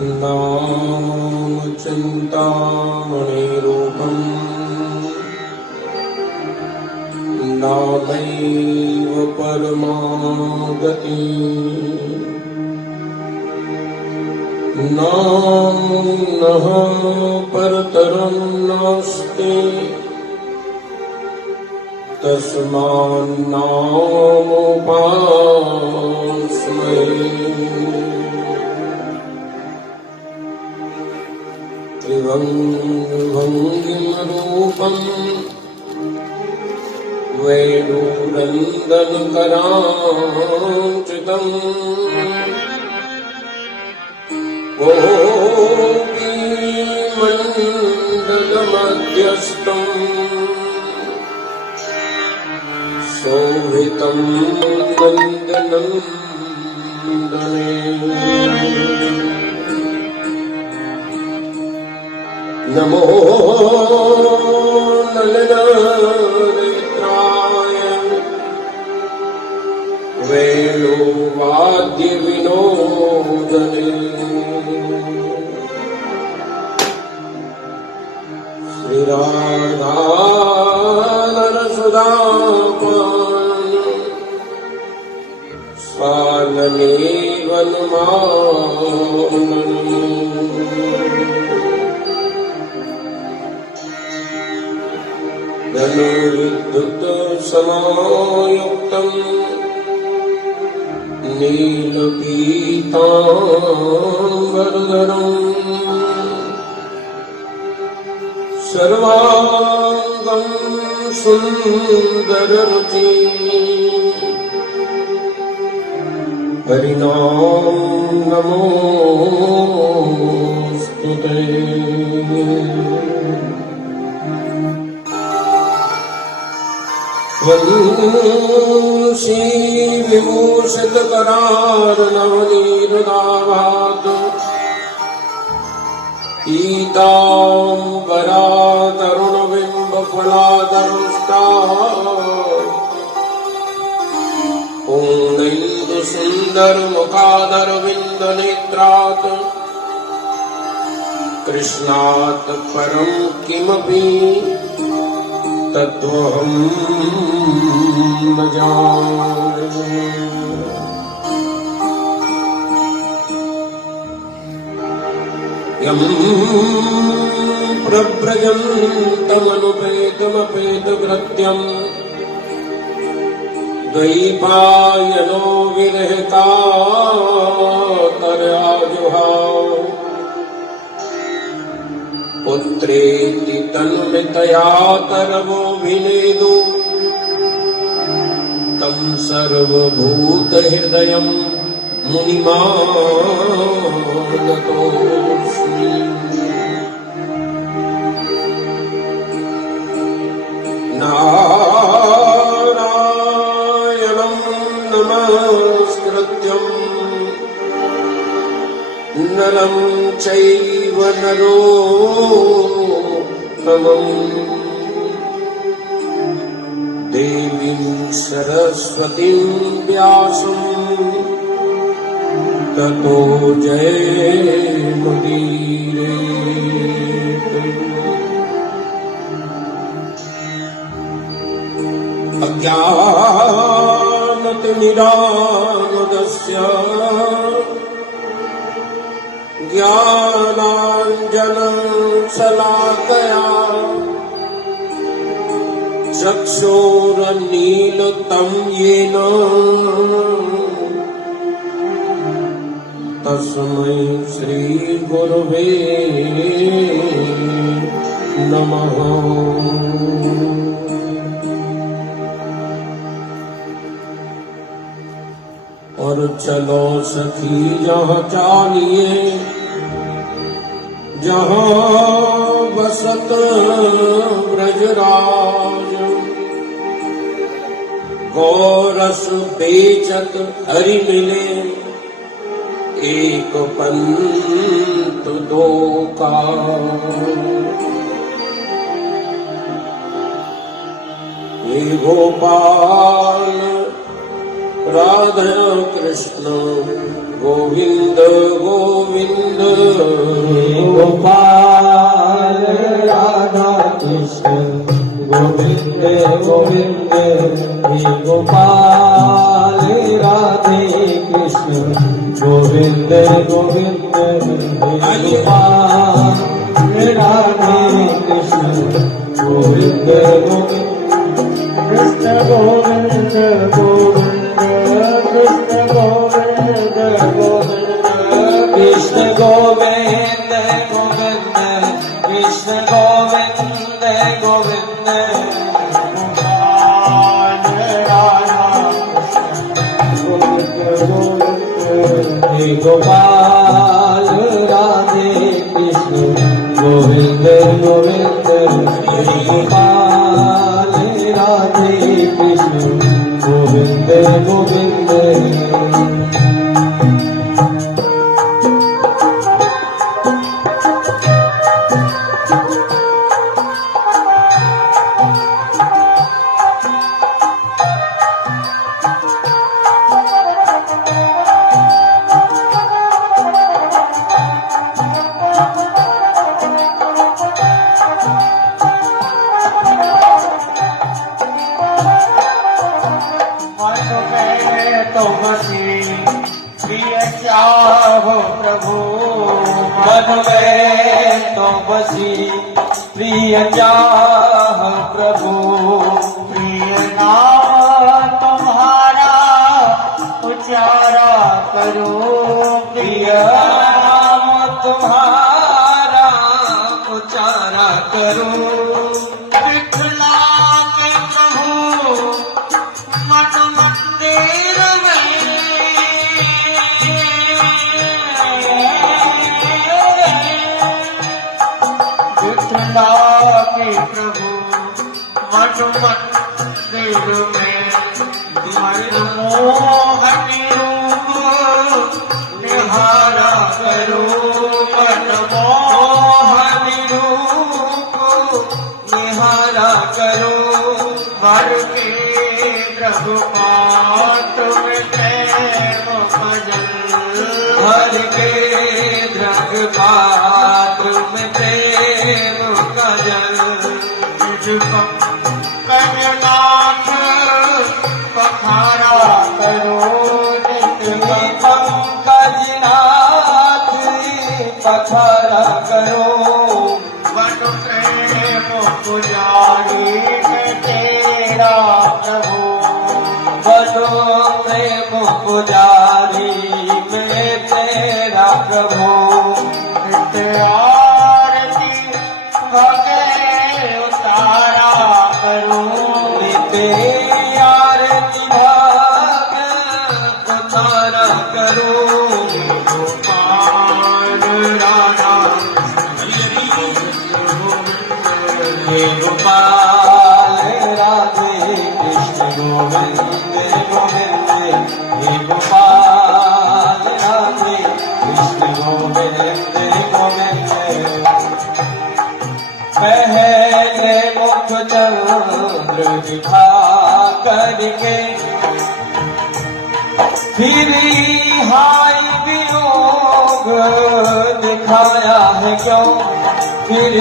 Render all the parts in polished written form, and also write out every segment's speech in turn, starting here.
नाम चिन्तामणिरूपम् नामैव परमागति नाम्नः परतरं नास्ति तस्मान्नामोपास्महे त्रिभङ्गिमरूपम् वेणुनन्दनकराञ्चितम् गोपीमण्डलमध्यस्थम् शोभितं नन्दनन्दने नमो नलिनानेत्राय वेणुवाद्यविनोदने श्रीराधानरसुधापान स्वानने वनमानने धनुर्विद्युत समायुक्तम् नीलपीताम्बरधरम् सर्वाङ्गं सुन्दररुचि हरिनाम नमोस्तुते। वंशी विभूषितकरार्णवनीरुदाभात् पीताम्बरा तरुणबिम्बफलादरुष्टा पूर्णेन्दुसुन्दरमुखादरविन्दनेत्रात् कृष्णात् परं किमपि तत्त्वहं न जाने। यं प्रव्रजन्तमनुपेतमपेतकृत्यम् द्वैपायनो विरहकातराजुहाव पुत्रेति तन्मयतया तरवोऽभिनेदु तं सर्वभूतहृदयं मुनिमानतोऽस्मि। नारायणं नमस्कृत्यं नरं चैव नरोत्तमम् देवीं सरस्वतीं व्यासं ततो जयमुदीरयेत्। अज्ञानतिमिरान्धस्य ज्ञानाञ्जनशलाकया चक्षुरुन्मीलितं येन तस्मै श्रीगुरवे नमः। और चलो सखी जहाँ चालिए जहाँ बसत ब्रजराज गौरस बेचत हरि मिले एक पंथ दो का। हे गोपाल राधा कृष्ण गोविंद गोविंद गोपाल राधा कृष्ण गोविंद गोविंद हे गोपाल राधे कृष्ण गोविंद गोविंद हे गोपाल राधे कृष्ण गोविंद गोविंद कृष्ण गोविंद गोविंद कृष्ण गोविंद गोविंद कृष्ण गोविंद गोविंद कृष्ण गोविंद गोविंद गोपाल राधा गोविंद गोविंद हे गोपाल राधे कृष्ण गोविंद गोविंद हे गोपाल राधे कृष्ण गोविंद गोविंद प्रिय चाह प्रभु प्रिय नाम तुम्हारा उचारा करो प्रिय नाम तुम्हारा उचारा करो विठला के प्रभु मन मंदिर के प्रभु मन मंदिर में मनमोहनी रूप निहारा करो मनमोहनी रूप निहारा करो भर के द्रवपात में प्रेम भजन भर के द्रवपात में प्रेम कन्यानाथ पखारा करो पंकजनाथ पखारा करो वन प्रेम पुजारी तेरा प्रभु बनो प्रेम पुजारी में तेरा प्रभु आरती भगे उतारा करो आरती भाग उतारा करो गोपाल राधा हे गोपाल राधे कृष्ण गोविंद गोविंद हे गोपाल राधे कृष्ण गोविंद गोविंद पहले मुख चंद्र दिखा करके फिर हाय वियोग दिखाया है क्यों फिर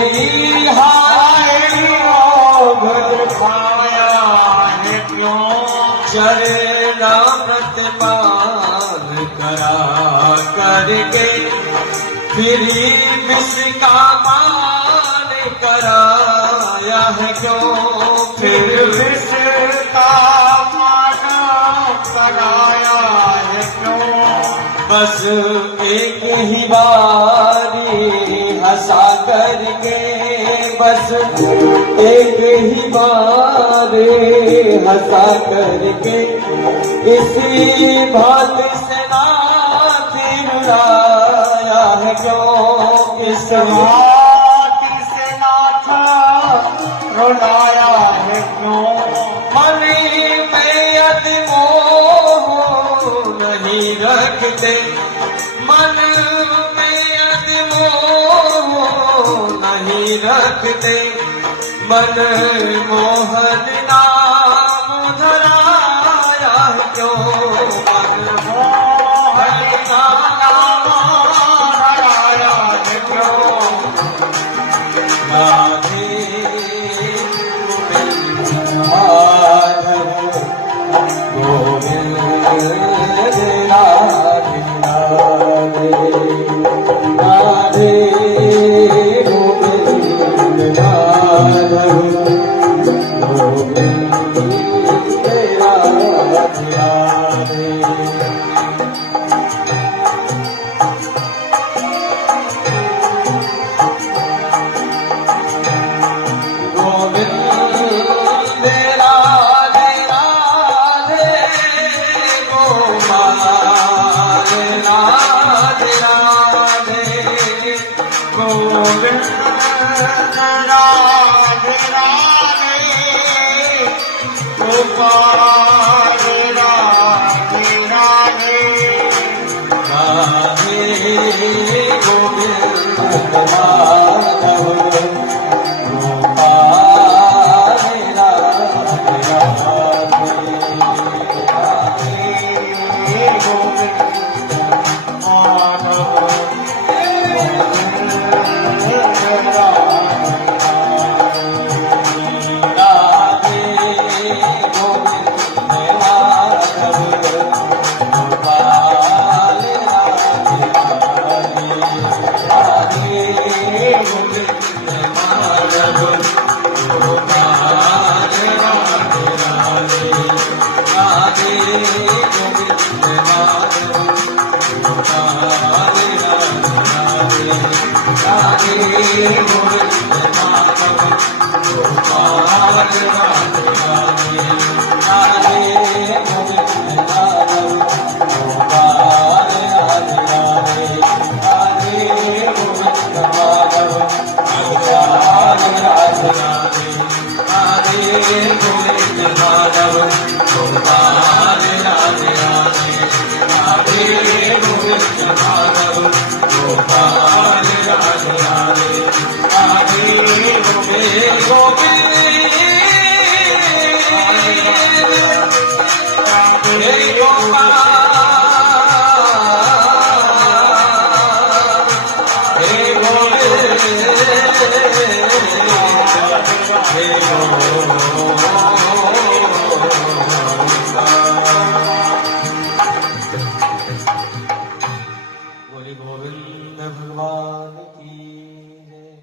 हाय वियोग दिखाया है क्यों चरणामृत पान करा करके फिर विष का पान कराया है क्यों फिर विष का पान कराया है क्यों बस एक ही बारी हंसा करके बस एक ही बारी हंसा करके इसी बात से ना फिर रुलाया है क्यों इस बात से ना था रुलाया है क्यों मन में अतिमोह नहीं रखते मन में अतिमोह नहीं रखते मन मोहन नाम धराया है क्यों मन मोहन नाम धराया गोविंद राधे राधे राधे गोविंद माधव गोविंद राधे राधे गोविंद भगवान की जय।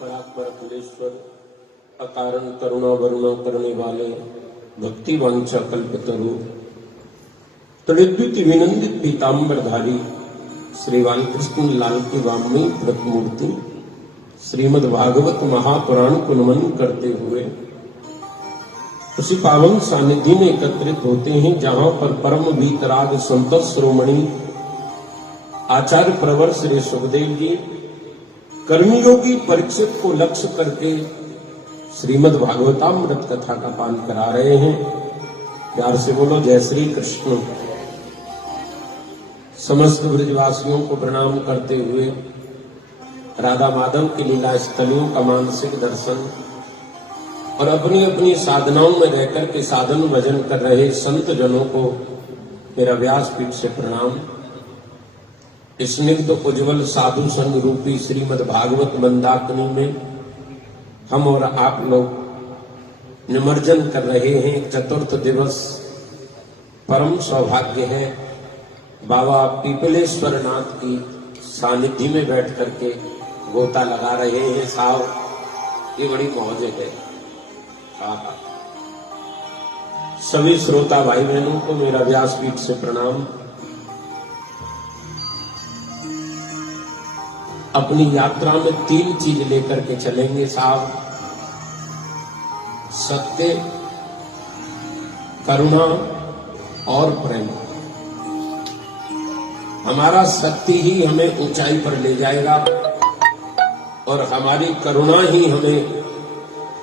परात्पर अखिलेश्वर अकारण करुणा वरुणा करने वाले भक्ति वांछा कल्पतरु त्रिद्युति विनंदित पीताम्बरधारी श्री बालकृष्ण लाल की वामनी प्रतिमूर्ति श्रीमद् भागवत महापुराण को नमन करते हुए उसी पावन सानिध्य में एकत्रित होते हैं जहां पर परम वीतराग संत शिरोमणि आचार्य प्रवर श्री सुखदेव जी कर्मयोगी परीक्षित को लक्ष्य करके श्रीमद् भागवतामृत कथा का पान करा रहे हैं। प्यार से बोलो जय श्री कृष्ण। समस्त ब्रजवासियों को प्रणाम करते हुए राधा माधव की लीला स्थलियों का मानसिक दर्शन और अपनी अपनी साधनाओं में रहकर के साधन भजन कर रहे संत जनों को मेरा व्यासपीठ से प्रणाम। स्निग्ध उज्ज्वल साधु संग रूपी श्रीमद् भागवत मंदाकिनी में हम और आप लोग निमज्जन कर रहे हैं। चतुर्थ दिवस परम सौभाग्य है। बाबा पीपलेश्वर नाथ की सानिध्य में बैठ करके गोता लगा रहे हैं साहब, ये बड़ी मौज है। सभी श्रोता भाई बहनों को मेरा व्यासपीठ से प्रणाम। अपनी यात्रा में 3 चीज लेकर के चलेंगे साहब, सत्य, करुणा और प्रेम। हमारा सत्य ही हमें ऊंचाई पर ले जाएगा और हमारी करुणा ही हमें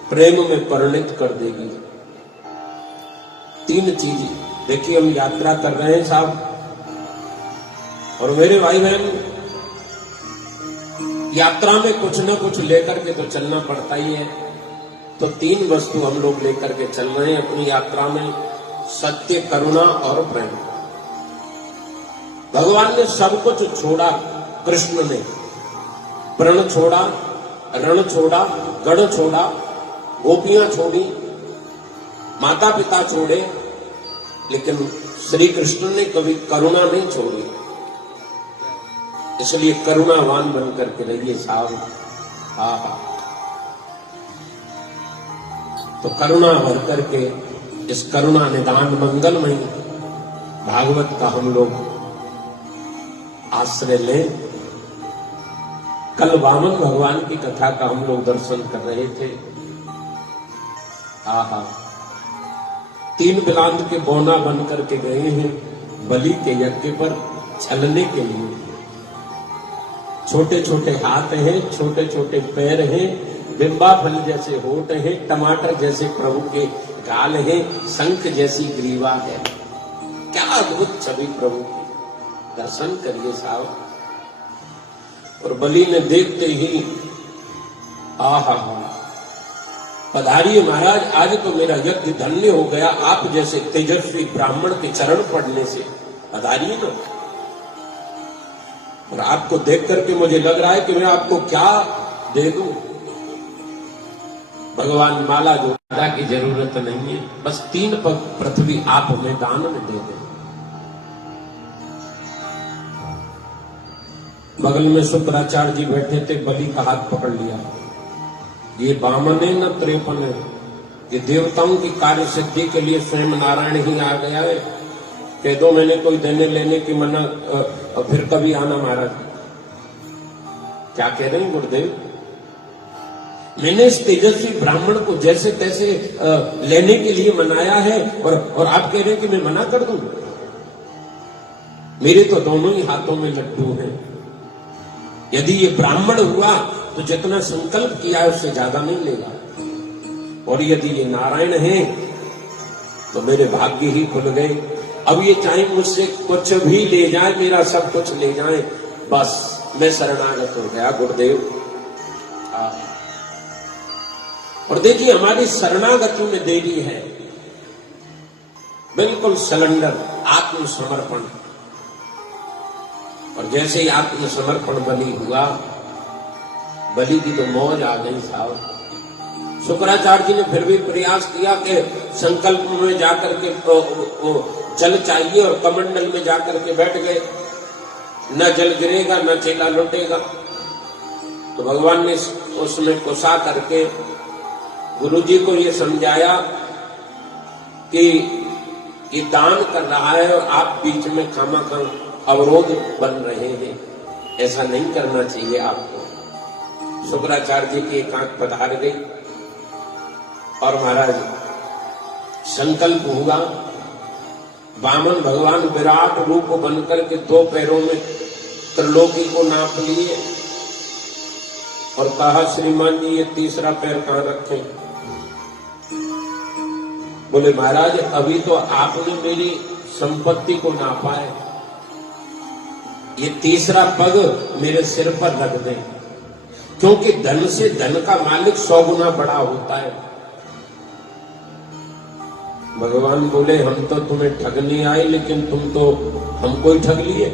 प्रेम में परिणित कर देगी। 3 चीज देखिए, हम यात्रा कर रहे हैं साहब, और मेरे भाई बहन यात्रा में कुछ न कुछ लेकर के तो चलना पड़ता ही है। तो 3 वस्तु हम लोग लेकर के चल रहे हैं अपनी यात्रा में, सत्य, करुणा और प्रेम। भगवान ने सब कुछ छोड़ा, कृष्ण ने प्रण छोड़ा, रण छोड़ा, गढ़ छोड़ा, गोपियां छोड़ी, माता पिता छोड़े, लेकिन श्री कृष्ण ने कभी करुणा नहीं छोड़ी। इसलिए करुणावान बन करके रहिए साहब। हाँ, तो करुणा भर करके इस करुणा निदान मंगलमय भागवत का हम लोग आश्रय लें। कल वामन भगवान की कथा का हम लोग दर्शन कर रहे थे। आहा, 3 बिलांद के बौना बन करके गए हैं बलि के यज्ञ पर छलने के लिए। छोटे छोटे हाथ हैं, छोटे छोटे पैर हैं, बिंबा फल जैसे होठ हैं, टमाटर जैसे प्रभु के गाल हैं, शंख जैसी ग्रीवा है। क्या अद्भुत छवि प्रभु की, दर्शन करिए साहब। और बलि ने देखते ही आहा, पधारिए महाराज, आज तो मेरा यज्ञ धन्य हो गया आप जैसे तेजस्वी ब्राह्मण के चरण पड़ने से। पधारिए ना। और आपको देख करके मुझे लग रहा है कि मैं आपको क्या दे दूं। भगवान माला जो माला की जरूरत नहीं है, बस 3 पग पृथ्वी आप हमें दान में दे दें। बगल में शुक्राचार्य जी बैठे थे, बलि का हाथ पकड़ लिया। ये वामन है न 53 है, ये देवताओं की कार्य सिद्धि के लिए स्वयं नारायण ही आ गया है। कह दो मैंने कोई देने लेने की मना, फिर कभी आना महाराज। क्या कह रहे हैं गुरुदेव? मैंने इस तेजस्वी ब्राह्मण को जैसे तैसे लेने के लिए मनाया है, और आप कह रहे हैं कि मैं मना कर दूं? मेरे तो दोनों ही हाथों में लड्डू हैं। यदि ये ब्राह्मण हुआ तो जितना संकल्प किया है उससे ज्यादा नहीं लेगा। और यदि ये नारायण है तो मेरे भाग्य ही खुल गए। अब ये चाहे मुझसे कुछ भी ले जाए, मेरा सब कुछ ले जाए, बस मैं शरणागत हो गया गुरुदेव। और देखिए हमारी शरणागति में देरी है, बिल्कुल सरेंडर, आत्मसमर्पण। और जैसे ही आत्मसमर्पण बलि हुआ, बलि की तो मौज आ गई साहब। शुक्राचार्य जी ने फिर भी प्रयास किया कि संकल्प में जाकर के जल चाहिए, और कमंडल में जाकर के बैठ गए। न जल गिरेगा न चेला लौटेगा। तो भगवान ने उसमें कुसा करके गुरुजी को ये समझाया कि ये दान कर रहा है और आप बीच में खामाखा अवरोध बन रहे हैं, ऐसा नहीं करना चाहिए आपको। शुक्राचार्य जी की एक आंख पधार गई और महाराज संकल्प हुआ। वामन भगवान विराट रूप बनकर के 2 पैरों में त्रिलोकी को नाप लिए और कहा, श्रीमान जी ये तीसरा पैर कहां रखें? बोले महाराज अभी तो आपने मेरी संपत्ति को नापा है, ये तीसरा पग मेरे सिर पर रख दें, क्योंकि धन से धन का मालिक 100 गुना बड़ा होता है। भगवान बोले हम तो तुम्हें ठगने आए, लेकिन तुम तो हमको ही ठग लिए।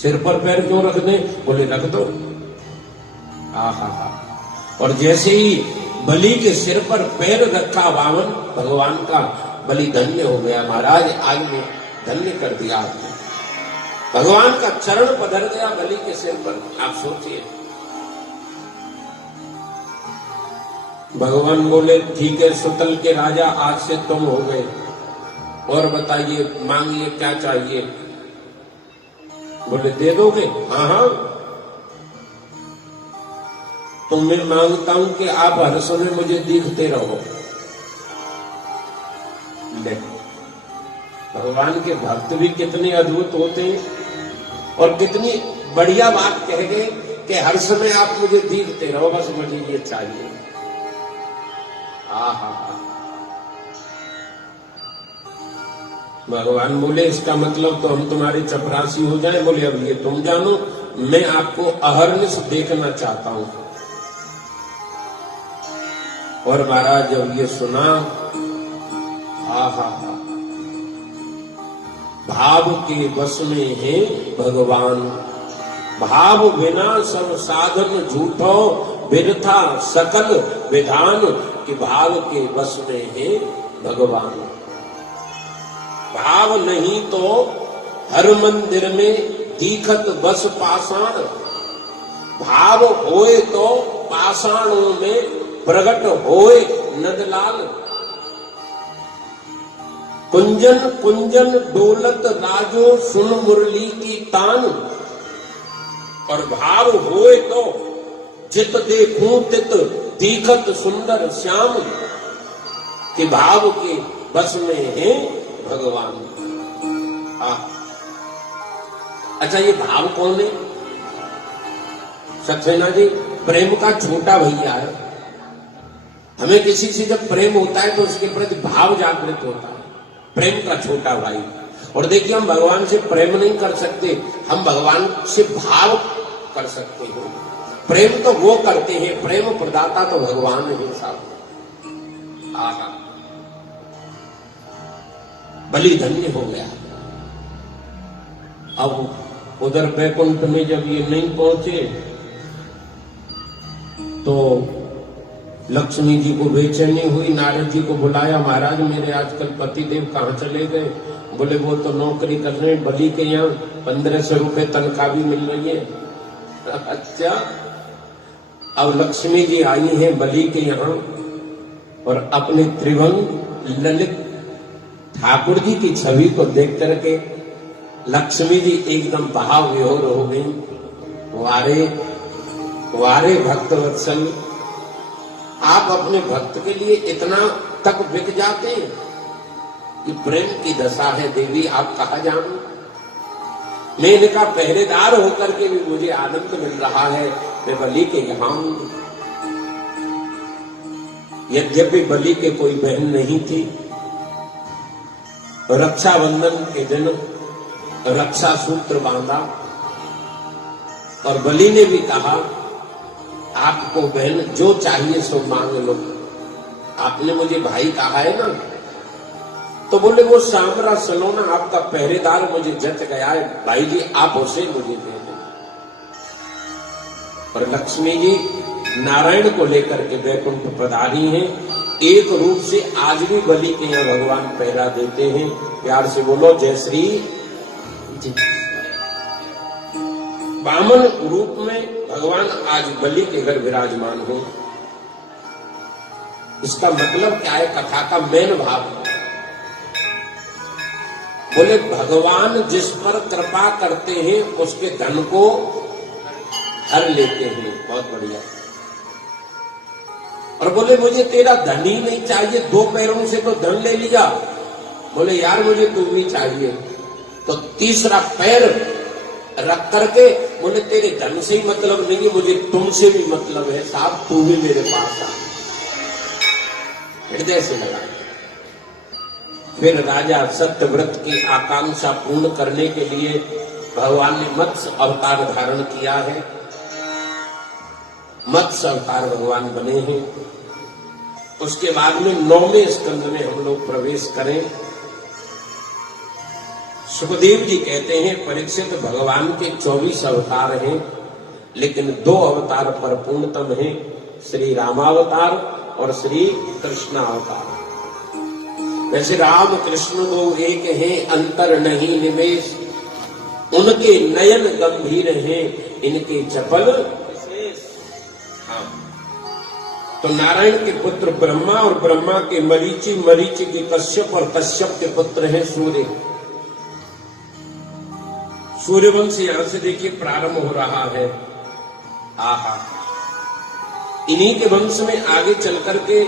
सिर पर पैर क्यों रख दें? बोले रख दो। आहा, और जैसे ही बलि के सिर पर पैर रखा वामन भगवान का, बलि धन्य हो गया। महाराज आज में धन्य कर दिया आपने। भगवान का चरण पधर गया बलि के सिर पर। आप सोचिए। भगवान बोले ठीक है सुतल के राजा, आज से तुम हो गए, और बताइए मांगिए क्या चाहिए? बोले दे दोगे? हाँ हाँ। तो मैं मांगता हूं कि आप हर समय मुझे दिखते रहो। ले, भगवान के भक्त भी कितने अद्भुत होते हैं, और कितनी बढ़िया बात कह गए कि हर समय आप मुझे दिखते रहो, बस मुझे ये चाहिए। आहा, भगवान बोले इसका मतलब तो हम तुम्हारे चपरासी हो जाए? बोले अब ये तुम जानो, मैं आपको अहर्निश देखना चाहता हूं। और महाराज जब ये सुना, आहा, भाव के वश में है भगवान, भाव बिना सब साधन झूठो, बिरथा सकल विधान, कि भाव के बस में है भगवान। भाव नहीं तो हर मंदिर में दीखत बस पाषाण, भाव होए तो पाषाणों में प्रगट होए नंदलाल। कुंजन कुंजन डोलत राजो सुन मुरली की तान, और भाव होए तो जित देखूं तित दीखत सुंदर श्याम, कि भाव के बस में है भगवान। अच्छा, ये भाव कौन है? सक्सेना जी, प्रेम का छोटा भैया है। हमें किसी से जब प्रेम होता है तो उसके प्रति भाव जागृत होता है, प्रेम का छोटा भाई। और देखिए, हम भगवान से प्रेम नहीं कर सकते, हम भगवान से भाव कर सकते हैं। प्रेम तो वो करते हैं, प्रेम प्रदाता तो भगवान है साहब। आहा, बलि धन्य हो गया। अब उधर बैकुंठ में जब ये नहीं पहुंचे तो लक्ष्मी जी को बेचैनी हुई, नारद जी को बुलाया, महाराज मेरे आजकल पति देव कहाँ चले गए? बोले वो तो नौकरी कर रहे हैं बलि के यहाँ, 1500 रुपए तनख्वाह भी मिल रही है। अच्छा, अब लक्ष्मी जी आई हैं बलि के यहाँ और अपने त्रिभंग ललित ठाकुर जी की छवि को देख करके लक्ष्मी जी एकदम भाव विभोर हो गई। वारे वारे भक्त वत्सल, आप अपने भक्त के लिए इतना तक बिक जाते हैं? ये प्रेम की दशा है देवी, आप कहा जानो। मैं इनका पहरेदार होकर के भी मुझे आनंद मिल रहा है, मैं बलि के यहाँ हूं। यद्यपि बलि के कोई बहन नहीं थी, रक्षाबंधन के दिन रक्षा सूत्र बांधा और बलि ने भी कहा आपको बहन जो चाहिए सो मांग लो, आपने मुझे भाई कहा है ना। तो बोले वो सांवरा सलोना आपका पहरेदार मुझे जच गया है, भाई जी आप उसे मुझे दे दें। और लक्ष्मी जी नारायण को लेकर के बैकुंठ पधारी हैं। एक रूप से आज भी बलि के यहाँ भगवान पहरा देते हैं। प्यार से बोलो जय श्री जी। वामन रूप में भगवान आज बलि के घर विराजमान हो। इसका मतलब क्या है? कथा का मेन भाव बोले भगवान जिस पर कृपा करते हैं उसके धन को हर लेते हैं। बहुत बढ़िया। और बोले मुझे तेरा धन ही नहीं चाहिए, 2 पैरों से तो धन ले लिया। बोले यार मुझे तू भी चाहिए, तो तीसरा पैर रख करके बोले तेरे धन से ही मतलब नहीं है, मुझे तुमसे भी मतलब है साहब, तू भी मेरे पास आ। हृदय से लगा। फिर राजा सत्यव्रत की आकांक्षा पूर्ण करने के लिए भगवान ने मत्स्य अवतार धारण किया है। मत्स्य अवतार भगवान बने हैं। उसके बाद में 9वें स्कंद में हम लोग प्रवेश करें। सुखदेव जी कहते हैं परीक्षित भगवान के 24 अवतार हैं, लेकिन 2 अवतार पर पूर्णतम हैं, श्री रामावतार और श्री कृष्णावतार। वैसे राम कृष्ण 2 एक हैं, अंतर नहीं निवेश, उनके नयन गंभीर हैं, इनके चपल विशेष। हाँ, तो नारायण के पुत्र ब्रह्मा और ब्रह्मा के मरीचि, मरीचि के कश्यप और कश्यप के पुत्र हैं सूर्य। सूर्यवंश यहां से देखिए प्रारंभ हो रहा है। आहा, इन्हीं के वंश में आगे चल करके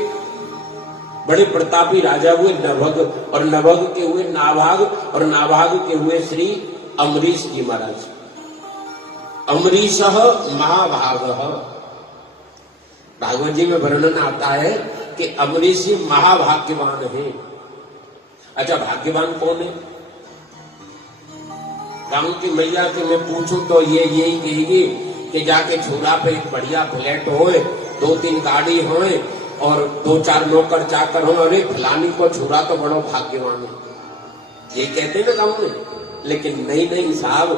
बड़े प्रतापी राजा हुए नभग, और नभग के हुए नाभाग, और नाभाग के हुए श्री अमरीश जी महाराज। अमरीश महाभाग। भागवत जी में वर्णन आता है कि अमरीश जी महाभाग्यवान है। अच्छा, भाग्यवान कौन है? गांव की मैया से मैं पूछूं तो ये यही कहेगी कि जाके छोरा पे एक बढ़िया फ्लैट होए, 2-3 गाड़ी होए और 2-4 नौकर चाकर हो। अरे फलानी को छोरा तो बड़ो भाग्यवान है, ये कहते हैं ना गांव में। लेकिन नहीं साहब,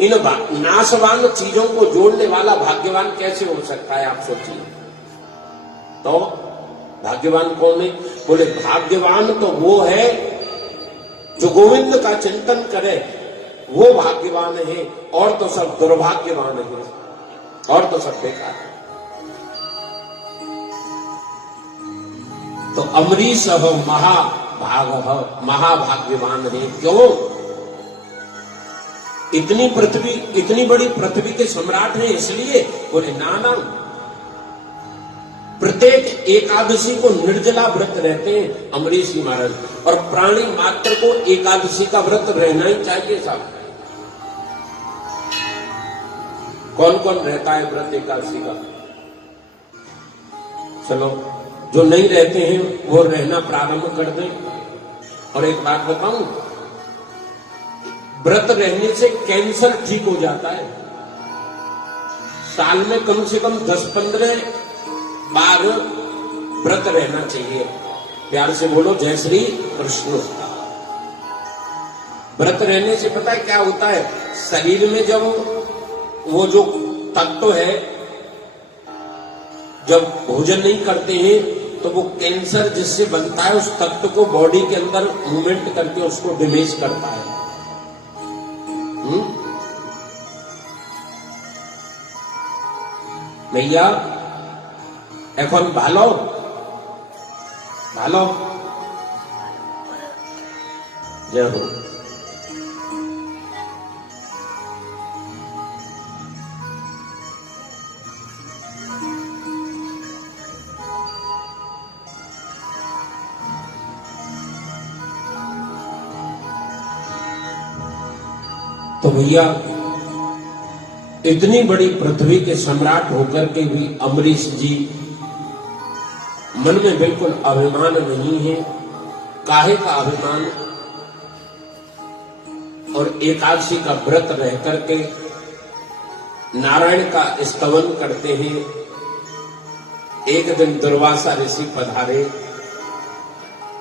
इन नाशवान चीजों को जोड़ने वाला भाग्यवान कैसे हो सकता है आप सोचिए। तो भाग्यवान कौन है? बोले भाग्यवान तो वो है जो गोविंद का चिंतन करे, वो भाग्यवान है, और तो सब दुर्भाग्यवान है, और तो सब बेकार है। तो अमरीश हो महाभाग हो, महाभाग्यवान है। क्यों? इतनी बड़ी पृथ्वी के सम्राट हैं इसलिए? बोले ना, प्रत्येक एकादशी को निर्जला व्रत रहते हैं अमरीश जी महाराज, और प्राणी मात्र को एकादशी का व्रत रहना ही चाहिए साहब। कौन कौन रहता है व्रत एकादशी का? चलो, जो नहीं रहते हैं वो रहना प्रारंभ कर दें। और एक बात बताऊं, व्रत रहने से कैंसर ठीक हो जाता है। साल में कम से कम 10-15 बार व्रत रहना चाहिए। प्यार से बोलो जय श्री कृष्ण। व्रत रहने से पता है क्या होता है? शरीर में जब वो जो तत्व है, जब भोजन नहीं करते हैं तो वो कैंसर जिससे बनता है उस तत्व को बॉडी के अंदर मूवमेंट करके उसको डैमेज करता है। भैया এখন ভালো ভালো जय हो। तो भैया इतनी बड़ी पृथ्वी के सम्राट होकर के भी अमरीश जी मन में बिल्कुल अभिमान नहीं है। काहे का अभिमान? और एकादशी का व्रत रह करके नारायण का स्तवन करते हैं। एक दिन दुर्वासा ऋषि पधारे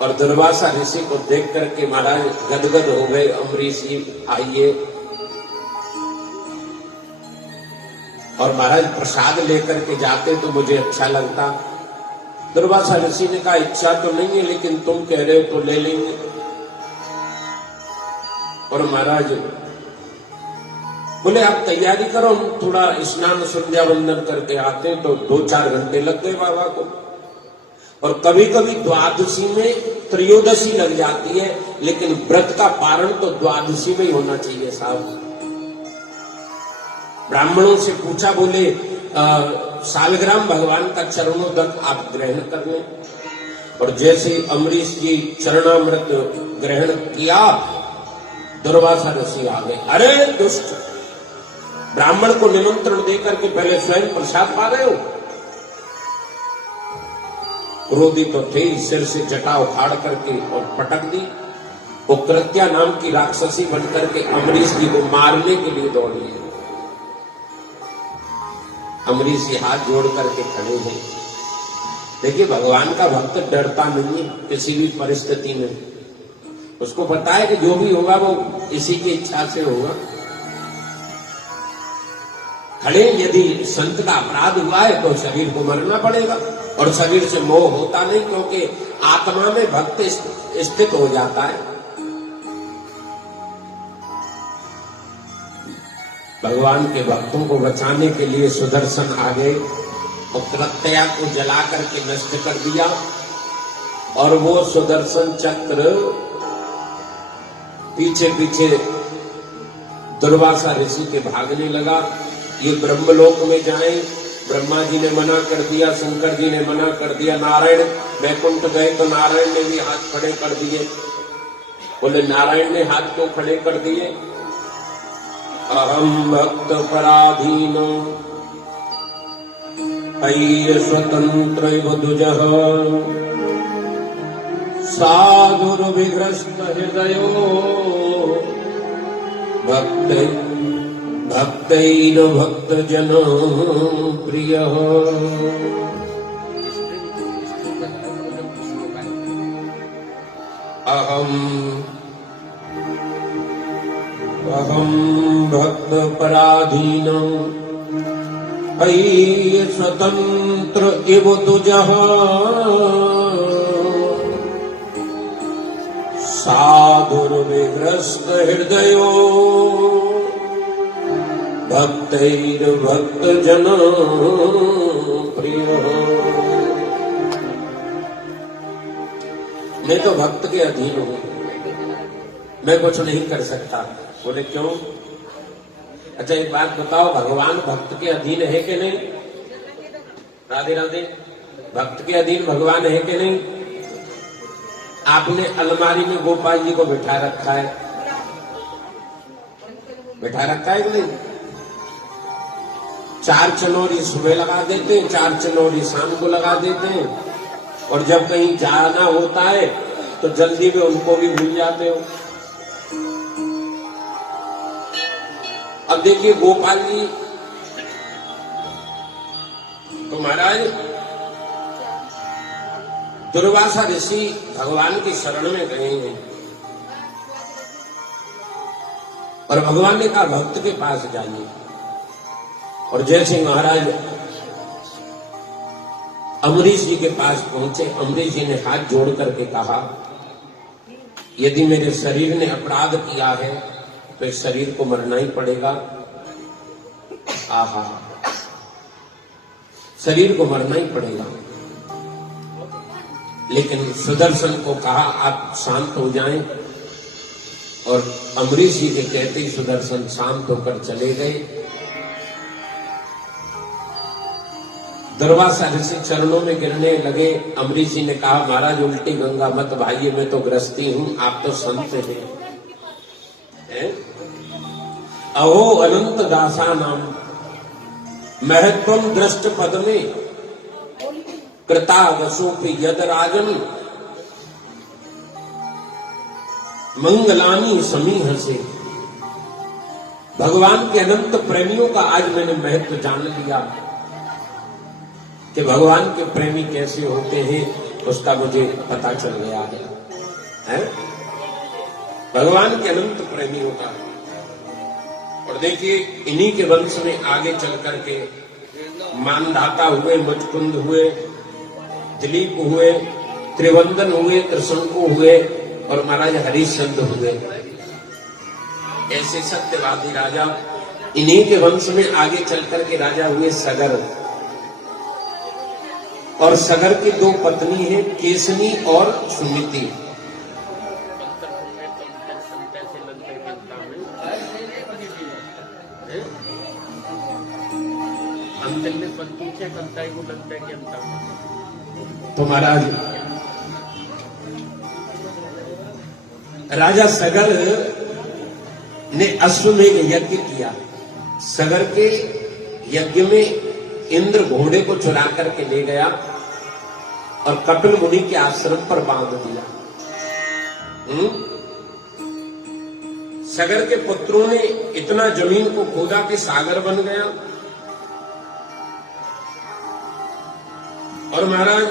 और दुर्वासा ऋषि को देख करके महाराज गदगद हो गए। अमरीश जी आइए, और महाराज प्रसाद लेकर के जाते तो मुझे अच्छा लगता। दुर्वासा ऋषि ने कहा इच्छा तो नहीं है, लेकिन तुम कह रहे हो तो ले लेंगे। और महाराज बोले आप तैयारी करो, हम थोड़ा स्नान संध्या वंदन करके आते हैं। तो 2-4 घंटे लग गए बाबा को। और कभी कभी द्वादशी में त्रयोदशी लग जाती है, लेकिन व्रत का पारण तो द्वादशी में ही होना चाहिए साहब। ब्राह्मणों से पूछा, बोले सालग्राम भगवान का चरणोदक आप ग्रहण कर लें। और जैसे अमरीश जी चरणामृत ग्रहण किया, दुर्वासा ऋषि आ गए। अरे दुष्ट, ब्राह्मण को निमंत्रण देकर के पहले स्वयं प्रसाद पा रहे हो। क्रोधी तो थे ही, सिर से जटा उखाड़ करके और पटक दी। वो कृत्या नाम की राक्षसी बनकर के अमरीश जी को मारने के लिए दौड़ी। अमरीश जी हाथ जोड़ करके खड़े हैं। देखिए, भगवान का भक्त डरता नहीं है किसी भी परिस्थिति में। उसको पता है कि जो भी होगा वो इसी की इच्छा से होगा। खड़े, यदि संत का अपराध हुआ है तो शरीर को मरना पड़ेगा, और शरीर से मोह होता नहीं, क्योंकि आत्मा में भक्त स्थित हो जाता है। भगवान के भक्तों को बचाने के लिए सुदर्शन आ गए और कृत्या को जला करके नष्ट कर दिया। और वो सुदर्शन चक्र पीछे पीछे दुर्वासा ऋषि के भागने लगा। ये ब्रह्मलोक में जाएं, ब्रह्मा जी ने मना कर दिया, शंकर जी ने मना कर दिया। नारायण वैकुंठ गए तो नारायण ने भी हाथ खड़े कर दिए। बोले नारायण ने हाथ क्यों खड़े कर दिए? अहम भक्त पराधीनो अय्य स्वतंत्र दुजः साधुर्विग्रस्त हृदयो भक्तैन भक्तजन प्रियः। अहम भक्त पराधीन अयि स्वतंत्र इव तुजः साधुर्विग्रस्त हृदयो भक्तैर्भक्त जन प्रिय। मैं तो भक्त के अधीन हूं, मैं कुछ नहीं कर सकता। बोले क्यों? अच्छा एक बात बताओ, भगवान भक्त के अधीन है कि नहीं? राधे राधे। भक्त के अधीन भगवान है कि नहीं? आपने अलमारी में गोपाल जी को बिठा रखा है, बिठा रखा है कि नहीं? 4 चनौरी सुबह लगा देते हैं, 4 चनौरी शाम को लगा देते हैं, और जब कहीं जाना होता है तो जल्दी में उनको भी भूल जाते हो। अब देखिए गोपाल जी तो महाराज दुर्वासा ऋषि भगवान की शरण में गए हैं, और भगवान ने कहा भक्त के पास जाइए। और जैसे महाराज अम्बरीश जी के पास पहुंचे, अम्बरीश जी ने हाथ जोड़ करके कहा, यदि मेरे शरीर ने अपराध किया है तो इस शरीर को मरना ही पड़ेगा। आहा, शरीर को मरना ही पड़ेगा। लेकिन सुदर्शन को कहा आप शांत हो जाएं, और अम्बरीश जी के कहते ही सुदर्शन शांत होकर चले गए। दुर्वासा ऋषि चरणों में गिरने लगे। अम्बरीश जी ने कहा महाराज उल्टी गंगा मत भाइये, मैं तो गृहस्थी हूं, आप तो संत हैं। अहो अनंत दासा नाम महत्वम दृष्ट पद में कृता वसोपि यद राजन मंगलानी समीह से। भगवान के अनंत प्रेमियों का आज मैंने महत्व जान लिया कि भगवान के प्रेमी कैसे होते हैं, उसका मुझे पता चल गया है? भगवान के अनंत प्रेमी होता है। और देखिए इन्हीं के वंश में आगे चल करके मानधाता हुए, मुचकुंद हुए, दिलीप हुए, त्रिवंदन हुए, त्रिशंकु हुए, और महाराज हरिश्चंद्र हुए। ऐसे सत्यवादी राजा, इन्हीं के वंश में आगे चल करके राजा हुए सगर। और सगर की 2 पत्नी हैं, केसनी और सुमिति। तो महाराज राजा सगर ने अश्वमेध यज्ञ किया। सगर के यज्ञ में इंद्र घोड़े को चुरा करके ले गया और कपिल मुनि के आश्रम पर बांध दिया। सगर के पुत्रों ने इतना जमीन को खोदा कि सागर बन गया। और महाराज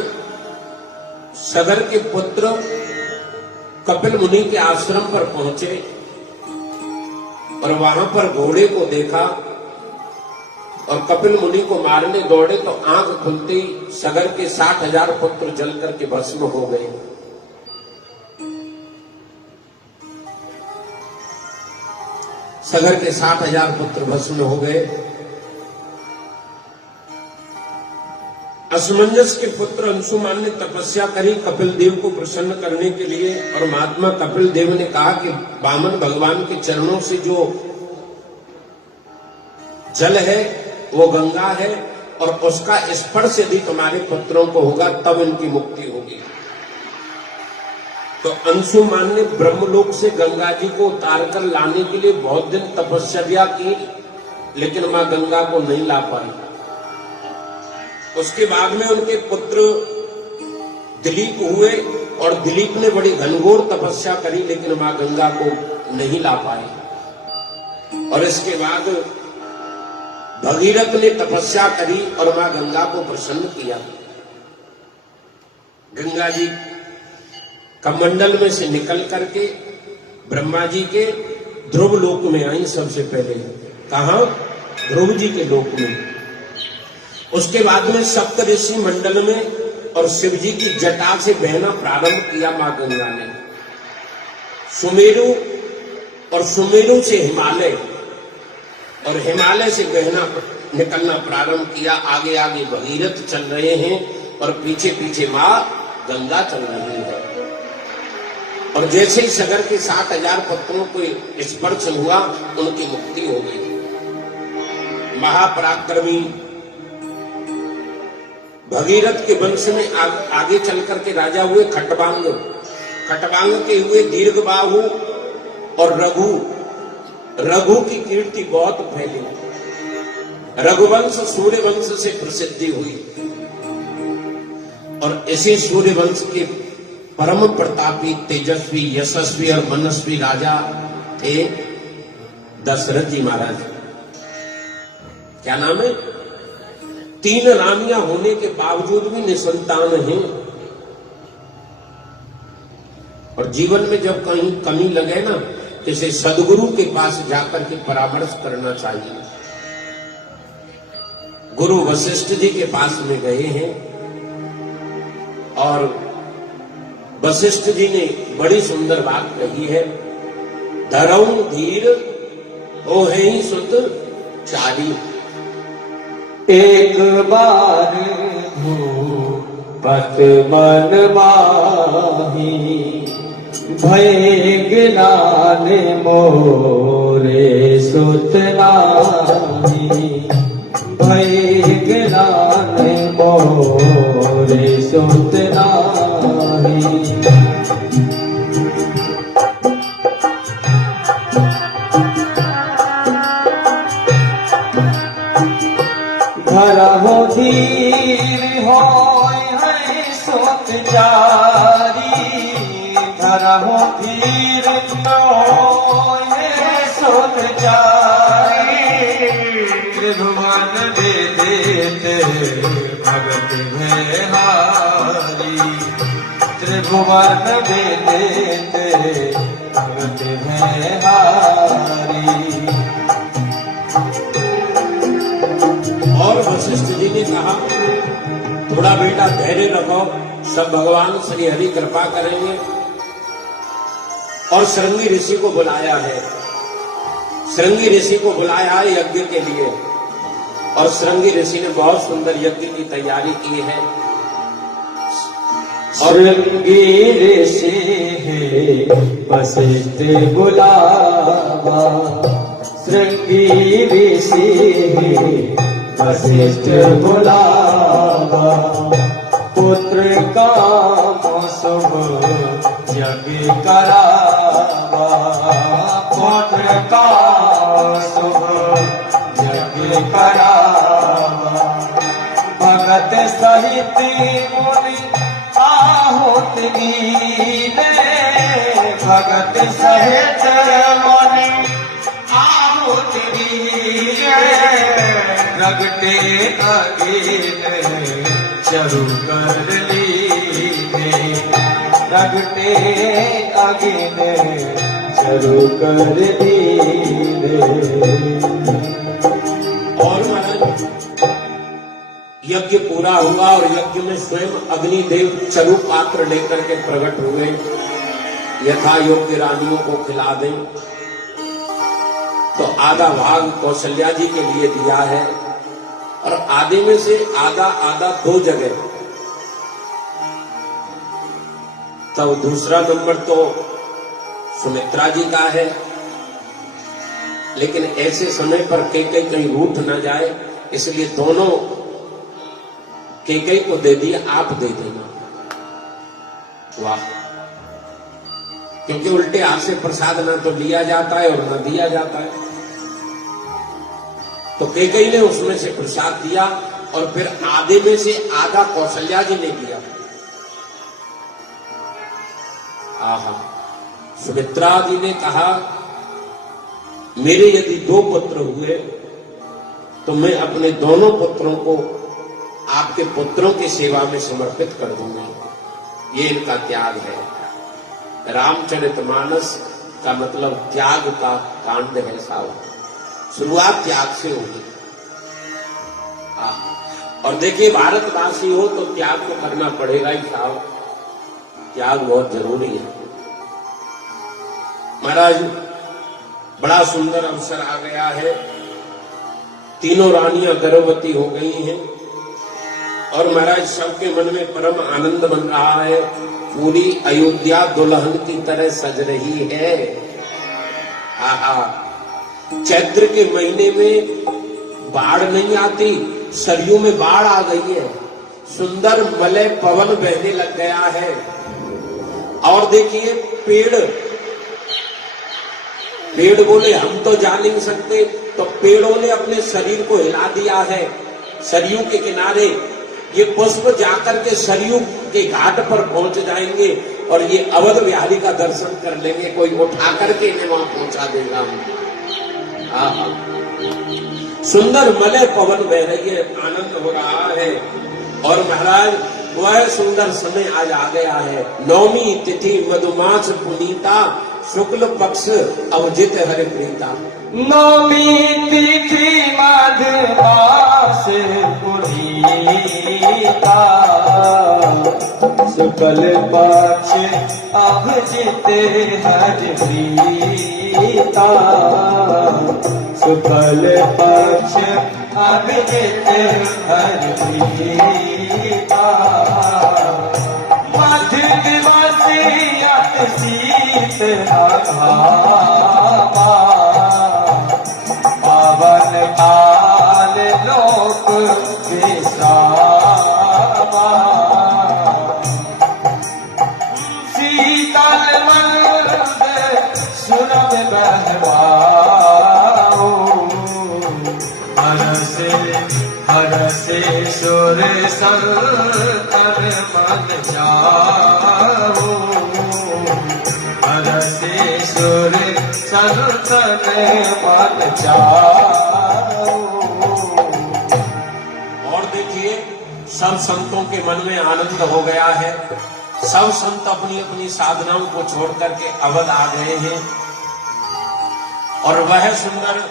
सगर के पुत्र कपिल मुनि के आश्रम पर पहुंचे और वहां पर घोड़े को देखा, और कपिल मुनि को मारने दौड़े तो आंख खुलते ही सगर के 60,000 पुत्र जल करके भस्म हो गए। सगर के 60,000 पुत्र भस्म हो गए। असमंजस के पुत्र अंशुमान ने तपस्या करी कपिल देव को प्रसन्न करने के लिए, और महात्मा कपिल देव ने कहा कि वामन भगवान के चरणों से जो जल है वो गंगा है, और उसका स्पर्श यदि तुम्हारे पुत्रों को होगा तब इनकी मुक्ति होगी। तो अंशुमान ने ब्रह्मलोक से गंगा जी को उतार कर लाने के लिए बहुत दिन तपस्या की, लेकिन मां गंगा को नहीं ला पाई। उसके बाद में उनके पुत्र दिलीप हुए, और दिलीप ने बड़ी घनघोर तपस्या करी, लेकिन मां गंगा को नहीं ला पाई। और इसके बाद भगीरथ ने तपस्या करी और मां गंगा को प्रसन्न किया। गंगा जी कमंडल में से निकल करके ब्रह्मा जी के ध्रुव लोक में आई। सबसे पहले कहा? ध्रुव जी के लोक में। उसके बाद में सप्त ऋषि मंडल में और शिव जी की जटा से बहना प्रारंभ किया मां गंगा ने। सुमेरु और सुमेरु से हिमालय और हिमालय से बहना निकलना प्रारंभ किया। आगे आगे भगीरथ चल रहे हैं और पीछे पीछे मां गंगा चल रही है। और जैसे ही सगर के 7,000 पत्रों को स्पर्श हुआ उनकी मुक्ति हो गई। महापराक्रमी भगीरथ के वंश में आगे चल करके राजा हुए खटवांग। खटवांग के हुए दीर्घबाहु और रघु। रघु की कीर्ति बहुत फैली। रघुवंश सूर्यवंश से प्रसिद्धि हुई और इसी सूर्यवंश के परम प्रतापी, तेजस्वी, यशस्वी और मनस्वी राजा थे दशरथ जी महाराज। क्या नाम है? 3 रानियां होने के बावजूद भी निसंतान हैं। और जीवन में जब कहीं कमी लगे ना, जैसे सदगुरु के पास जाकर के परामर्श करना चाहिए। गुरु वशिष्ठ जी के पास में गए हैं और वशिष्ठ जी ने बड़ी सुंदर बात कही है। धरऊं धीर हो है ही सुत चारी। एक बार धूपत मन माही, भय ज्ञान मोरे सुत नाही। भय ज्ञान मोरे सुत नाही। धरहु धीर होय है सुत चारी। धरहु धीर होय है सुत चारी। त्रिभुवन दे देते भगत भयहारी। त्रिभुवन दे देते भगत भयहारी। और वशिष्ठ जी ने कहा, थोड़ा बेटा धैर्य रखो, सब भगवान श्री हरि कृपा करेंगे। और श्रृंगी ऋषि को बुलाया है। श्रृंगी ऋषि को बुलाया है यज्ञ के लिए। और श्रृंगी ऋषि ने बहुत सुंदर यज्ञ की तैयारी की है। श्रृंगी ऋषि है वशिष्ठ बुलावा। श्रृंगी ऋषि है वशिष्ठ बुलावा। पुत्र का शुभ यज्ञ करावा। पुत्र का शुभ यज्ञ करावा। भगत सहित मुनि आहुत लीने। भगत सहित मुनि आहुत लीने। रगटे अगीने चरु कर लीने। रगटे अगीने चरु कर लीने। और महाराज यज्ञ पूरा हुआ और यज्ञ में स्वयं अग्निदेव चरु पात्र लेकर के प्रकट हुए। यथा योग्य रानियों को खिला दें। तो आधा भाग कौशल्या जी के लिए दिया है और आधे में से आधा आधा 2 जगह। तब दूसरा नंबर तो सुमित्रा जी का है। लेकिन ऐसे समय पर केकई कहीं रूठ न जाए, इसलिए दोनों केकई को दे दिया, आप दे देना। वाह! क्योंकि उल्टे हाथ से प्रसाद ना तो लिया जाता है और ना दिया जाता है। तो केकई ने उसमें से प्रसाद दिया और फिर आधे में से आधा कौशल्या जी ने दिया। आहा! सुमित्रा जी ने कहा, मेरे यदि 2 पुत्र हुए तो मैं अपने दोनों पुत्रों को आपके पुत्रों की सेवा में समर्पित कर दूंगा। ये इनका त्याग है। रामचरितमानस का मतलब त्याग का कांड है साहब। शुरुआत त्याग से होगी। और देखिए भारतवासी हो तो त्याग तो करना पड़ेगा ही साहब, त्याग बहुत जरूरी है। महाराज बड़ा सुंदर अवसर आ गया है, तीनों रानियां गर्भवती हो गई हैं और महाराज सबके मन में परम आनंद बन रहा है। पूरी अयोध्या दुल्हन की तरह सज रही है। आहा, चैत्र के महीने में बाढ़ नहीं आती, सरयू में बाढ़ आ गई है, सुंदर मलय पवन बहने लग गया है। और देखिए पेड़ बोले हम तो जा नहीं सकते, तो पेड़ों ने अपने शरीर को हिला दिया है। सरयू के किनारे ये पुष्प जाकर के सरयू के घाट पर पहुंच जाएंगे और ये अवध बिहारी का दर्शन कर लेंगे, कोई उठा करके इन्हें वहां पहुंचा देगा। आहा, सुंदर मलय पवन बह रही है, आनंद हो रहा है। और महाराज वह सुंदर समय आज आ गया है। नौमी तिथि मधुमास पुनीता, शुक्ल पक्ष अवजित हरि प्रीता। नौमी तिथि मधुमास पुनीता, शुक्ल पक्ष अवजित हरि प्रीता, शुक्ल पक्ष अवजित हरि प्रीता। मध्य दिवस अति शीत अघामा, पावन काल लोक विश्रामा। शीतल मंद सुरभ बहवाओ, हरसे सुर संतन मन जाओ, हरसे सुर संतन मन जाओ। और देखिए सब संतों के मन में आनंद हो गया है। सब संत अपनी अपनी साधनाओं को छोड़ करके अवध आ गए हैं। और वह सुंदर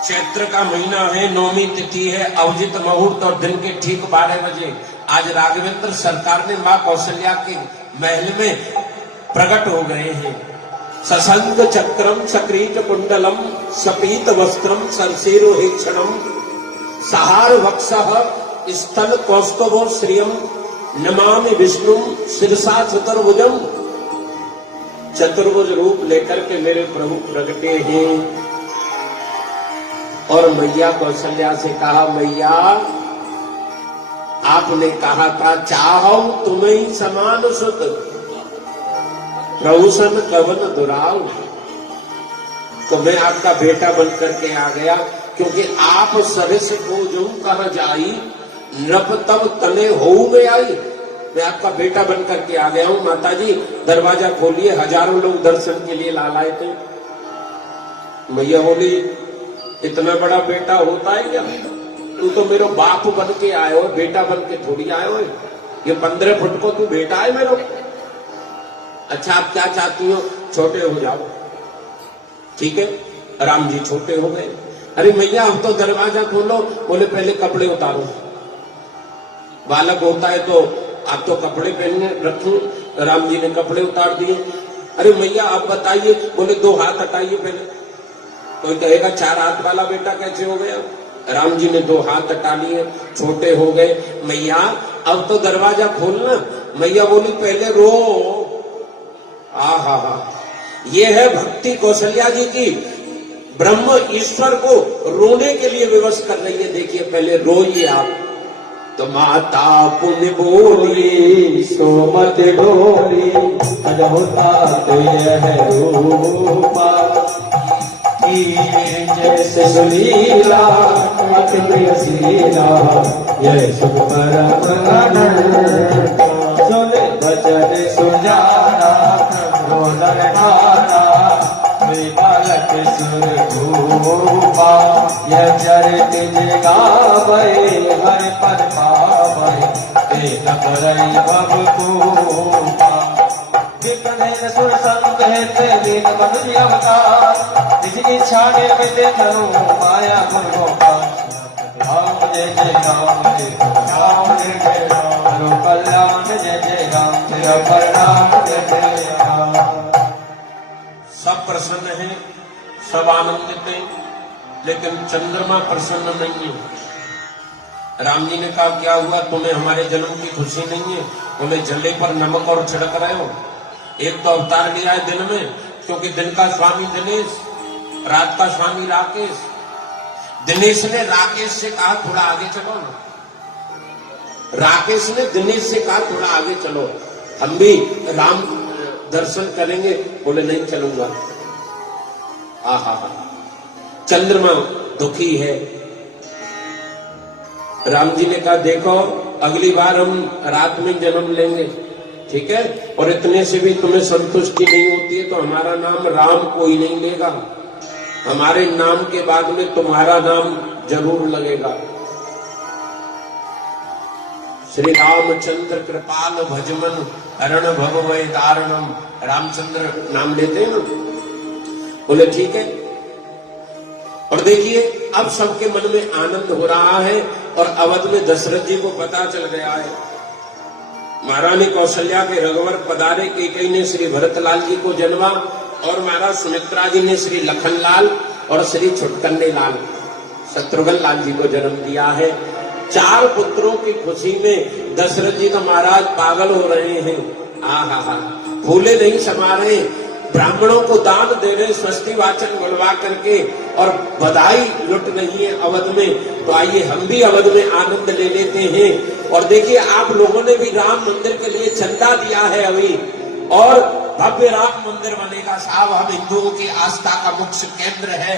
चैत्र का महीना है, नौमी तिथि है, अवजित मुहूर्त और दिन के ठीक 12 बजे आज राघवेंद्र सरकार ने मां कौशल्या के महल में प्रकट हो गए हैं। सशंग चक्रम सक्रीट कुंडलम सपीत वस्त्रम सरसेरो हेक्षणम, सहार वक्षः स्थल कौस्तुभो श्रियम, नमामि विष्णु शिरसा चतुर्भुजम। चतुर्भुज रूप लेकर के मेरे प्रभु प्रगटे हैं। और मैया कौशल्या से कहा, मैया आपने कहा था चाहो तुम्हें ही समान सुत, प्रभुसन कवन दुराव। तो मैं आपका बेटा बन करके आ गया, क्योंकि आप सरस को जो कहा जाई, नृप तब तने हो में आई। मैं आपका बेटा बन करके आ गया हूं। माता जी दरवाजा खोलिए, हजारों लोग दर्शन के लिए ला लाए थे। मैया बोली, इतना बड़ा बेटा होता है क्या? तू तो मेरा बाप बन के आए हो, बेटा बन के थोड़ी आए हो। ये 15 फुट को तू बेटा है मेरा। अच्छा आप क्या चाहती हो? छोटे हो जाओ। ठीक है, राम जी छोटे हो गए। अरे मैया अब तो दरवाजा खोलो। बोले पहले कपड़े उतारो। बालक होता है तो आप तो कपड़े पहनने रखो। राम जी ने कपड़े उतार दिए। अरे मैया आप बताइए। बोले 2 हाथ हटाइए पहले। कोई कहेगा 4 हाथ वाला बेटा कैसे हो गया? राम जी ने 2 हाथ हटा लिए, छोटे हो गए। मैया अब तो दरवाजा खोलना। मैया बोली पहले रो। आहा, ये है भक्ति कौशल्या जी की। ब्रह्म ईश्वर को रोने के लिए विवश कर रही है। देखिए पहले रोइए आप। तो माता पुण्य बोली सो मत डोली, अजहुता तो यह रूपा। जैसे सुलीला अति प्रिय शीला, यह सुख परम सुन भजन सुजाना, रोदन ढाना बालक सुर भूपा। यह चरित गावे हर पद पावे, एक परई भव कूपा। जितने सुर संत है तेरे मनुष्य अवतार, निज इच्छा ने मिले करो माया गुण गोपाल। राम जय जय राम जय राम जय जय राम करो कल्याण जय जय राम तेरा प्रणाम जय जय राम। सब प्रसन्न हैं, सब आनंदित हैं, लेकिन चंद्रमा प्रसन्न नहीं है। राम जी ने कहा क्या हुआ, तुम्हें हमारे जन्म की खुशी नहीं है? तुम्हें जले पर नमक और छिड़क रहे हो। एक तो अवतार लिया है दिन में, क्योंकि दिन का स्वामी दिनेश, रात का स्वामी राकेश। दिनेश ने राकेश से कहा थोड़ा आगे चलो ना, राकेश ने दिनेश से कहा थोड़ा आगे चलो, हम भी राम दर्शन करेंगे। बोले नहीं चलूंगा। आहा, चंद्रमा दुखी है। राम जी ने कहा देखो अगली बार हम रात में जन्म लेंगे, ठीक है, और इतने से भी तुम्हें संतुष्टि नहीं होती है तो हमारा नाम राम कोई नहीं लेगा, हमारे नाम के बाद में तुम्हारा नाम जरूर लगेगा। श्री रामचंद्र कृपाल भजमन हरण भगवय दारणम, रामचंद्र नाम लेते हैं ना। बोले ठीक है। और देखिए अब सबके मन में आनंद हो रहा है और अवध में दशरथ जी को पता चल गया है। महारानी कौशल्या के रघुवर पधारे, केकई ने श्री भरतलाल जी को जन्मा और महाराज सुमित्रा जी ने श्री लखनलाल और श्री छुटकन्ने लाल शत्रुघ्न लाल जी को जन्म दिया है। 4 पुत्रों की खुशी में दशरथ जी तो महाराज पागल हो रहे हैं। आहा, फूले नहीं समा रहे, ब्राह्मणों को दान दे रहे, स्वस्ति वाचन बुलवा करके, और बधाई लुट रही है अवध में। तो आइए हम भी अवध में आनंद ले लेते हैं। और देखिए आप लोगों ने भी राम मंदिर के लिए चंदा दिया है अभी, और भव्य राम मंदिर बनेगा साहब। हम हिंदुओं की आस्था का मुख्य केंद्र है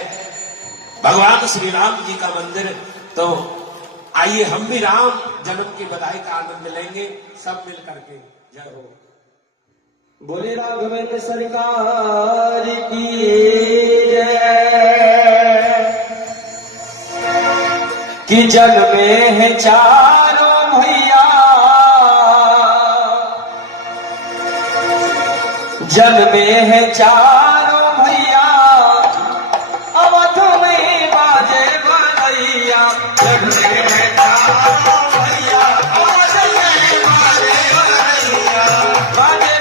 भगवान श्री राम जी का मंदिर। तो आइए हम भी राम जन्म की बधाई का आनंद लेंगे सब मिल करके। जय हो। बोले राघवेंद्र सरकार की जय। कि जग में है चारों भैया, जग में है चारों भैया, अवध में बाजे बधैया। जग में है चारों भैया, अवध में बाजे बधैया, बाजे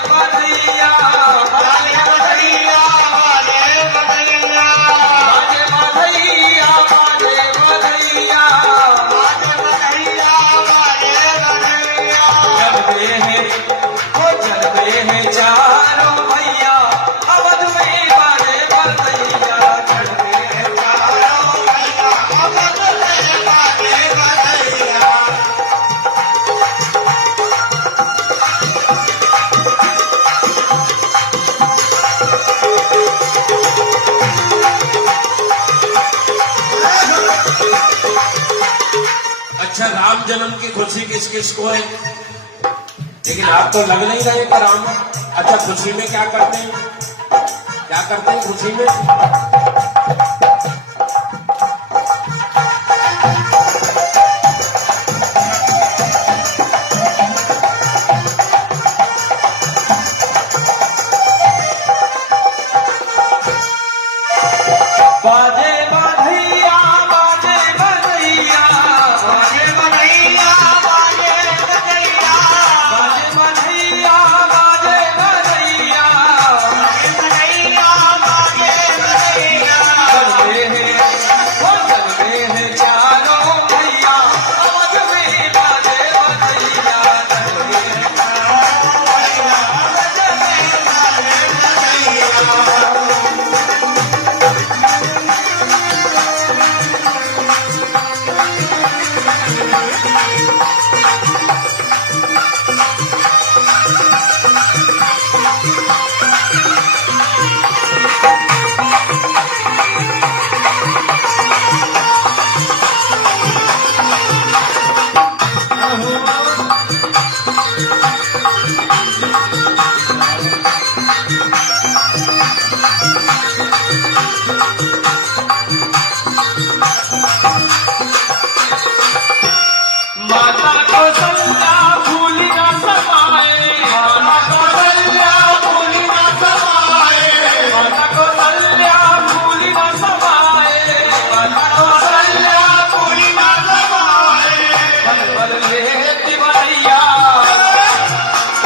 बधैया, बाजे बधैया, बाजे बधैया, बाजे बधैया, बाजे बधैया, बाजे बधैया, बाजे बधैया, बाजे बधैया। जग में है, ओ जग में है चारों भैया, अवध में बाजे बधैया। जग में है चारों भैया, अवध में बाजे बधैया। अच्छा राम जन्म की खुशी किस किस को है, लेकिन आप तो लग नहीं रहे कि राम। अच्छा खुशी में क्या करते हैं, क्या करते हैं खुशी में? बाजे बधैया, बाजे बधैया, बाजे बधैया, बाजे बधैया, बाजे बधैया, बाजे बधैया, बाजे बधैया, बाजे बधैया।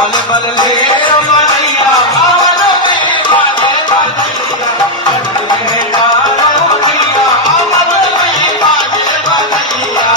बल बल ले बनैया अवध में बाजे बनैया चढ़ते चारों मैया अवध में बाजे बनैया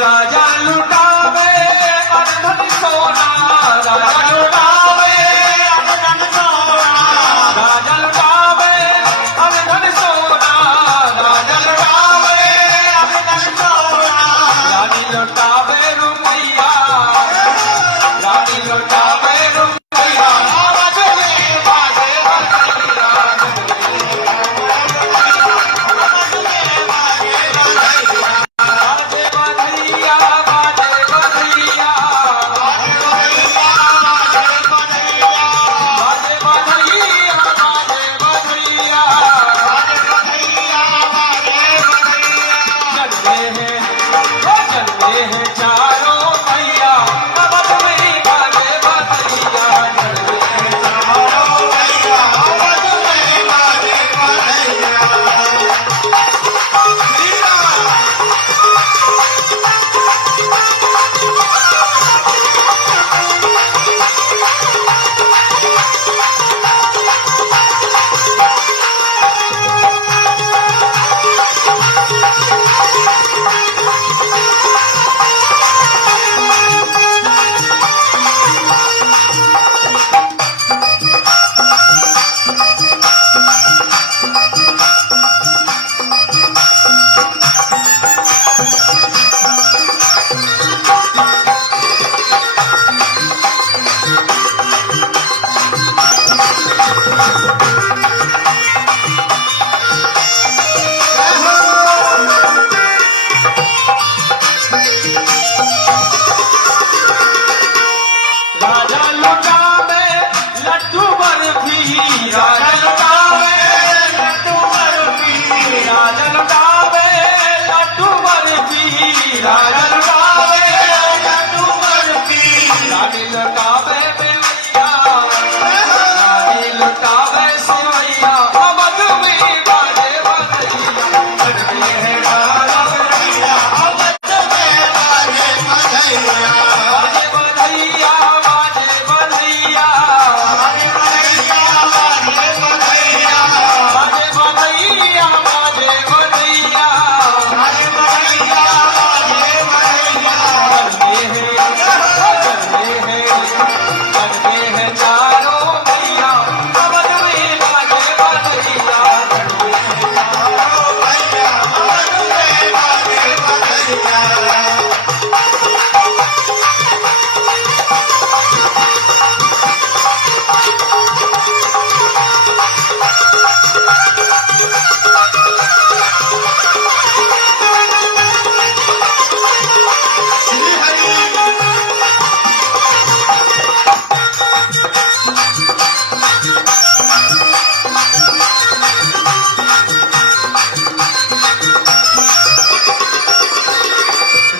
राजा लुटावे अनधन सोना राजा लुटावे अनधन सोना राजा लुटावे अनधन सोना राजा लुटावे अनधन सोना रानी लुटावे रुपैया रानी लुटावे रुपैया अवध में बाजे बनैया राजा लुटावे लड्डू बर्फी राजा लुटावे लड्डू बर्फी राजा लुटावे लड्डू बर्फी राजा लुटावे लड्डू बर्फी रानी लुटावे बेवैया रानी लुटावे सिवैया अवध में बाजे बनैया चढ़ते हैं गाना बनैया अवध में बाजे बनैया बाजे बनैया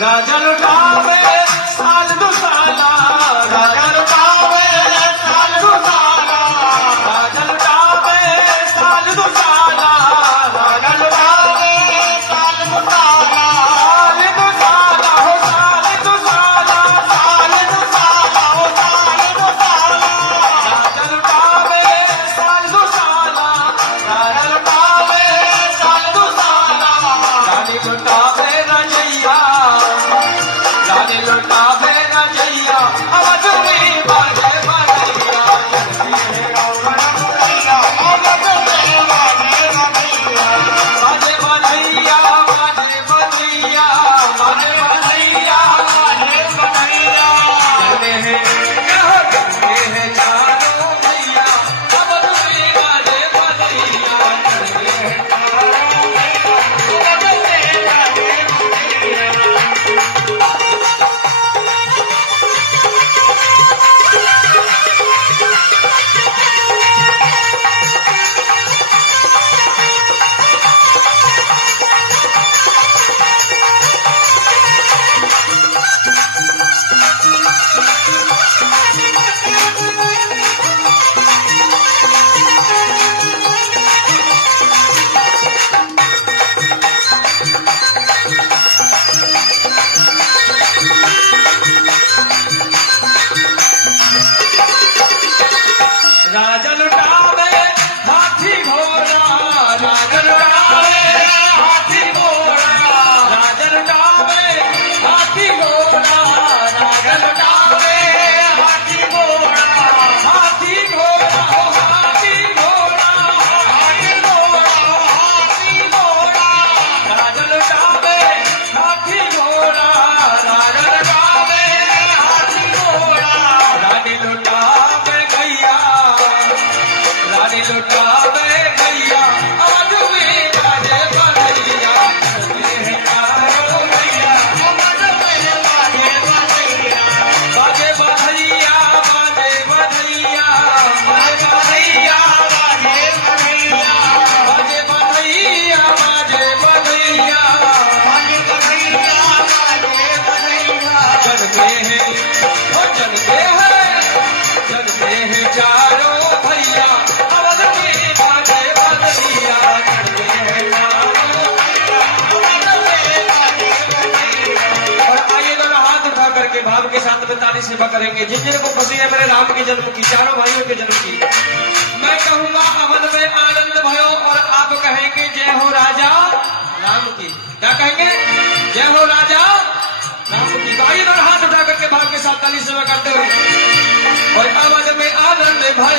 राजा लुटावे साल दो साला राजा लुटावे साल दो साला राजा लुटावे साल दो साला राजा लुटावे साल दो साला साल दो साला हो साल दो साला साल दो साला हो साल दो साला राजा लुटावे साल दो साला राजा लुटावे साल दो साला रानी लुटावे रजैया रानी चलते हैं चारों भैया अवध के बाजे बदलिया चलते हैं चारों भैया अवध के बाजे बदलिया। और आइए दोनों हाथ उठा करके भाव के साथ ताली सेवा करेंगे। जिन जिन को खुशी है मेरे राम के जन्म की, चारों भाइयों के जन्म की। मैं कहूंगा अवध में आनंद भयो और आप कहेंगे जय हो राजा राम की। क्या कहेंगे? जय हो राजा राम की। तो आइए दोनों हाथ उठा करके भाव के साथ ताली सेवा करते हुए और अवध में आनंद भयो